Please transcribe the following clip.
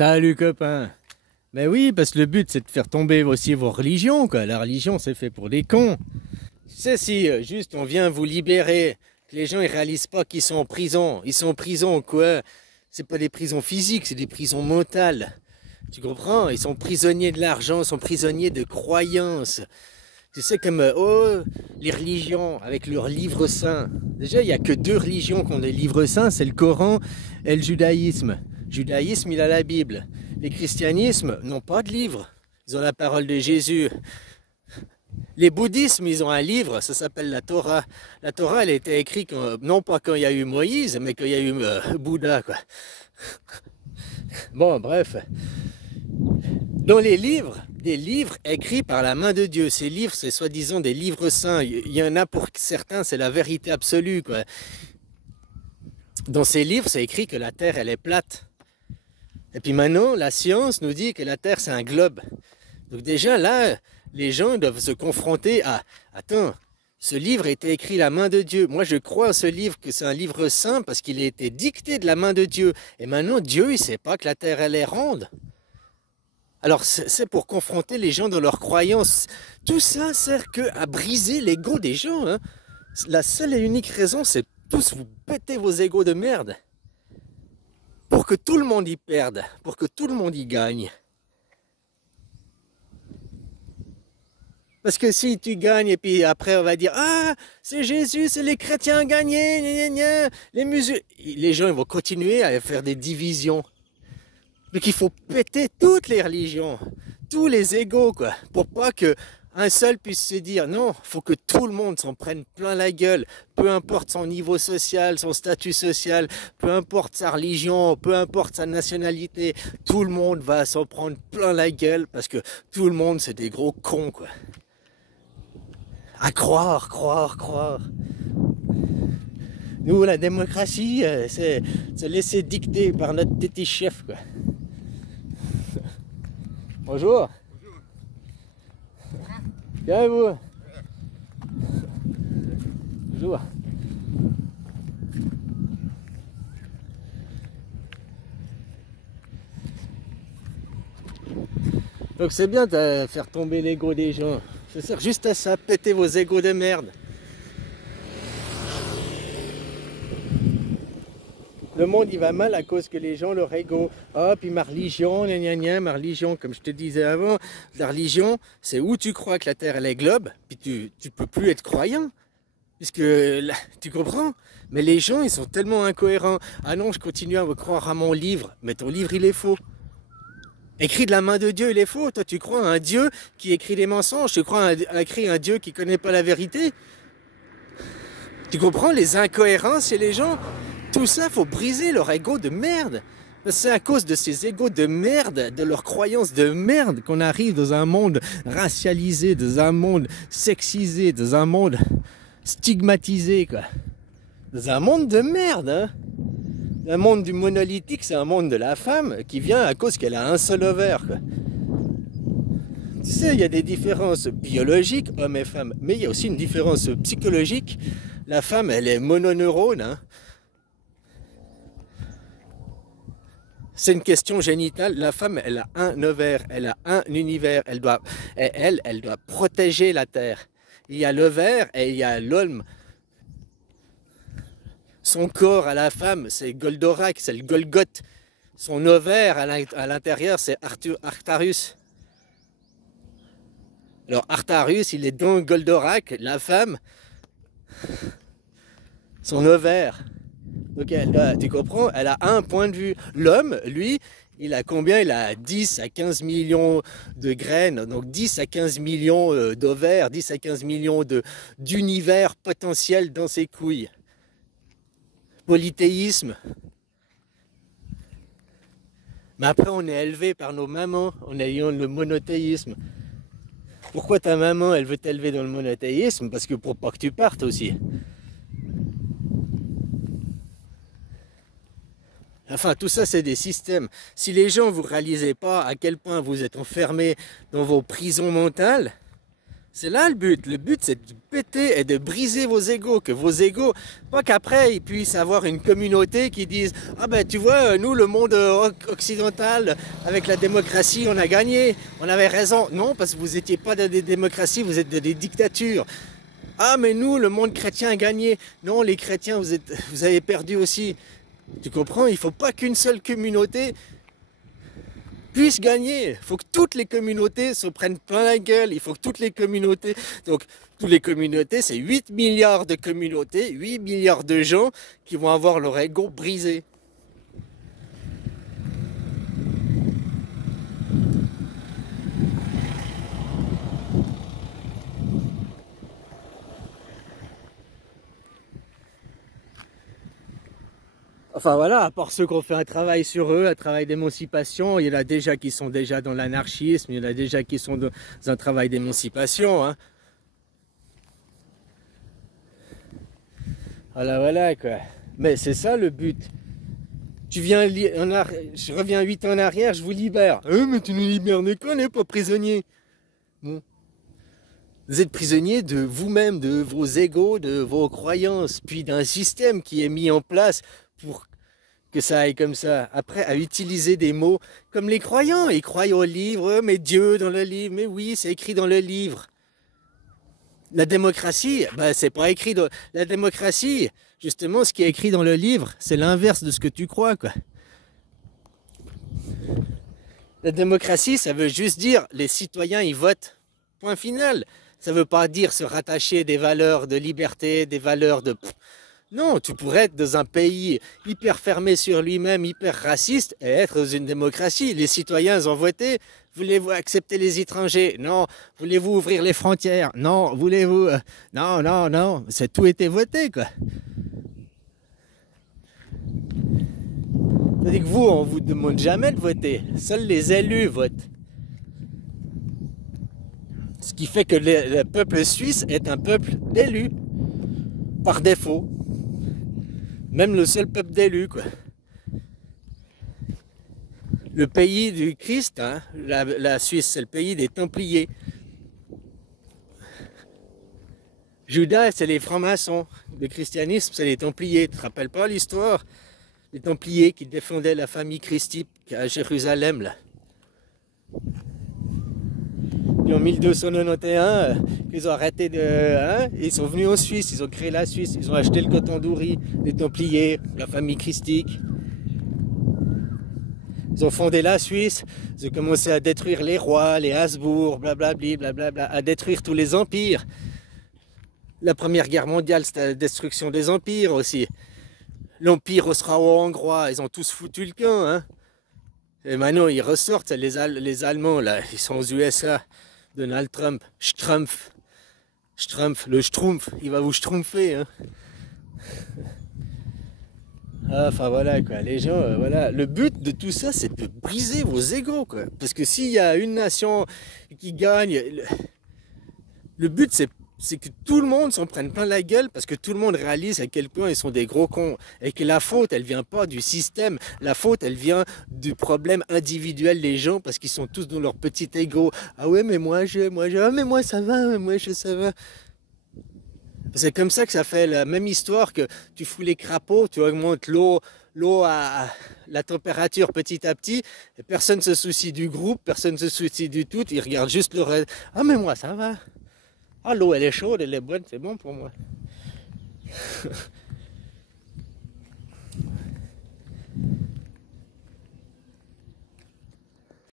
Salut copain. Ben oui, parce que le but c'est de faire tomber aussi vos religions, quoi. La religion c'est fait pour les cons. Tu sais, si juste on vient vous libérer, que les gens ils réalisent pas qu'ils sont en prison. Ils sont en prison quoi? C'est pas des prisons physiques, c'est des prisons mentales. Tu comprends? Ils sont prisonniers de l'argent, ils sont prisonniers de croyances. Tu sais comme les religions avec leurs livres saints. Déjà il y a que deux religions qui ont des livres saints, c'est le Coran et le judaïsme. Le judaïsme il a la Bible. Les christianismes n'ont pas de livre. Ils ont la parole de Jésus. Les bouddhismes, ils ont un livre, ça s'appelle la Torah. La Torah, elle a été écrite non pas quand il y a eu Moïse, mais quand il y a eu Bouddha, quoi. Bon, bref. Dans les livres, des livres écrits par la main de Dieu. Ces livres, c'est soi-disant des livres saints. Il y en a pour certains, c'est la vérité absolue, quoi. Dans ces livres, c'est écrit que la Terre, elle est plate. Et puis maintenant, la science nous dit que la Terre, c'est un globe. Donc déjà, là, les gens doivent se confronter à... Attends, ce livre a été écrit la main de Dieu. Moi, je crois à ce livre que c'est un livre saint parce qu'il a été dicté de la main de Dieu. Et maintenant, Dieu, il ne sait pas que la Terre, elle est ronde. Alors, c'est pour confronter les gens dans leurs croyances. Tout ça sert que à briser l'ego des gens. Hein. La seule et unique raison, c'est tous vous péter vos égos de merde. Pour que tout le monde y perde, pour que tout le monde y gagne. Parce que si tu gagnes et puis après on va dire « Ah, c'est Jésus, c'est les chrétiens gagnés, gna, gna, gna. Les musulmans... » Les gens ils vont continuer à faire des divisions. Donc il faut péter toutes les religions, tous les égos, quoi, pour pas que un seul puisse se dire non, faut que tout le monde s'en prenne plein la gueule, peu importe son niveau social, son statut social, peu importe sa religion, peu importe sa nationalité, tout le monde va s'en prendre plein la gueule parce que tout le monde c'est des gros cons, quoi. À croire. Nous, la démocratie, c'est se laisser dicter par notre petit chef, quoi. Bonjour. Bien et vous? Bonjour. Donc c'est bien de faire tomber l'ego des gens. Ça sert juste à ça, péter vos égos de merde. Le monde il va mal à cause que les gens, leur ego, oh puis ma religion, gna gna gna, ma religion, comme je te disais avant, la religion, c'est où tu crois que la Terre elle est globe, puis tu peux plus être croyant, puisque là, tu comprends? Mais les gens ils sont tellement incohérents. Ah non, je continue à me croire à mon livre, mais ton livre il est faux. Écrit de la main de Dieu, il est faux. Toi tu crois à un Dieu qui écrit des mensonges, tu crois à un Dieu qui connaît pas la vérité. Tu comprends les incohérences chez les gens? Tout ça, faut briser leur ego de merde. C'est à cause de ces égos de merde, de leurs croyances de merde, qu'on arrive dans un monde racialisé, dans un monde sexisé, dans un monde stigmatisé, quoi. Dans un monde de merde, hein. Un monde du monolithique, c'est un monde de la femme qui vient à cause qu'elle a un seul ovaire, quoi. Tu sais, il y a des différences biologiques, hommes et femmes, mais il y a aussi une différence psychologique. La femme, elle est mononeurone, hein. C'est une question génitale. La femme, elle a un ovaire, elle a un univers. Elle doit protéger la terre. Il y a l'ovaire et il y a l'homme. Son corps à la femme, c'est Goldorak, c'est le Golgoth. Son ovaire à l'intérieur, c'est Arctarus. Alors Arctarus, il est dans Goldorak. La femme, son ovaire. Donc tu comprends, elle a un point de vue. L'homme, lui, il a combien? Il a 10 à 15 millions de graines, donc 10 à 15 millions d'ovaires, 10 à 15 millions d'univers potentiels dans ses couilles. Polythéisme. Mais après, on est élevé par nos mamans en ayant le monothéisme. Pourquoi ta maman, elle veut t'élever dans le monothéisme? Parce que pour pas que tu partes aussi. Enfin, tout ça, c'est des systèmes. Si les gens, vous ne réalisez pas à quel point vous êtes enfermés dans vos prisons mentales, C'est là le but. Le but, c'est de péter et de briser vos égos. Que vos égos, pas qu'après, ils puissent avoir une communauté qui dise ah ben tu vois, nous, le monde occidental, avec la démocratie, on a gagné. On avait raison. Non, parce que vous n'étiez pas dans des démocraties, vous êtes dans des dictatures. Ah mais nous, le monde chrétien a gagné. Non, les chrétiens, vous avez perdu aussi. Tu comprends? Il ne faut pas qu'une seule communauté puissent gagner. Il faut que toutes les communautés se prennent plein la gueule. Il faut que toutes les communautés... Donc, toutes les communautés, c'est 8 milliards de communautés, 8 milliards de gens qui vont avoir leur ego brisé. Enfin voilà, à part ceux qui ont fait un travail sur eux, un travail d'émancipation, il y en a déjà qui sont déjà dans l'anarchisme, il y en a déjà qui sont dans un travail d'émancipation. Hein. Voilà quoi. Mais c'est ça le but. Tu viens, je reviens 8 ans en arrière, je vous libère. Mais tu nous libères de quoi, on n'est pas prisonnier. Bon. Vous êtes prisonnier de vous-même, de vos égos, de vos croyances, puis d'un système qui est mis en place pour que ça aille comme ça. Après, à utiliser des mots comme les croyants. Ils croient au livre, mais Dieu dans le livre, mais oui, c'est écrit dans le livre. La démocratie, ben, c'est pas écrit dans... La démocratie, justement, ce qui est écrit dans le livre, c'est l'inverse de ce que tu crois, quoi. La démocratie, ça veut juste dire les citoyens, ils votent. Point final. Ça veut pas dire se rattacher des valeurs de liberté, des valeurs de... Non, tu pourrais être dans un pays hyper fermé sur lui-même, hyper raciste, et être dans une démocratie. Les citoyens ils ont voté. Voulez-vous accepter les étrangers? Non. Voulez-vous ouvrir les frontières? Non. Voulez-vous... Non. C'est tout été voté, quoi. C'est-à-dire que vous, on vous demande jamais de voter. Seuls les élus votent. Ce qui fait que le peuple suisse est un peuple d'élus. Par défaut. Même le seul peuple d'élus, quoi. Le pays du Christ, hein, la Suisse, c'est le pays des Templiers. Judas, c'est les francs-maçons. Le christianisme, c'est les Templiers. Tu te rappelles pas l'histoire? Les Templiers qui défendaient la famille christique à Jérusalem, là. Puis en 1291, ils ont arrêté de... Hein, ils sont venus en Suisse, ils ont créé la Suisse, ils ont acheté le coton d'Oury, les Templiers, la famille christique. Ils ont fondé la Suisse, ils ont commencé à détruire les rois, les Habsbourg, blablabla, à détruire tous les empires. La Première Guerre mondiale, c'était la destruction des empires aussi. L'empire austro-hongrois, ils ont tous foutu le camp. Hein. Et maintenant, ils ressortent, les Allemands, là, ils sont aux USA. Donald Trump, Strumpf, le Schtroumpf, il va vous schtroumpfer. Hein. Enfin voilà quoi, les gens, voilà. Le but de tout ça, c'est de briser vos égos, quoi. Parce que s'il y a une nation qui gagne, le but c'est que tout le monde s'en prenne plein la gueule parce que tout le monde réalise à quel point ils sont des gros cons et que la faute elle vient pas du système, la faute elle vient du problème individuel des gens parce qu'ils sont tous dans leur petit ego. Ah ouais mais ah mais moi ça va, ça va. C'est comme ça que ça fait la même histoire que tu fous les crapauds, tu augmentes l'eau à la température petit à petit et personne se soucie du groupe, personne se soucie du tout, ils regardent juste le reste. Ah mais moi ça va. Ah, l'eau, elle est chaude, elle est bonne, c'est bon pour moi.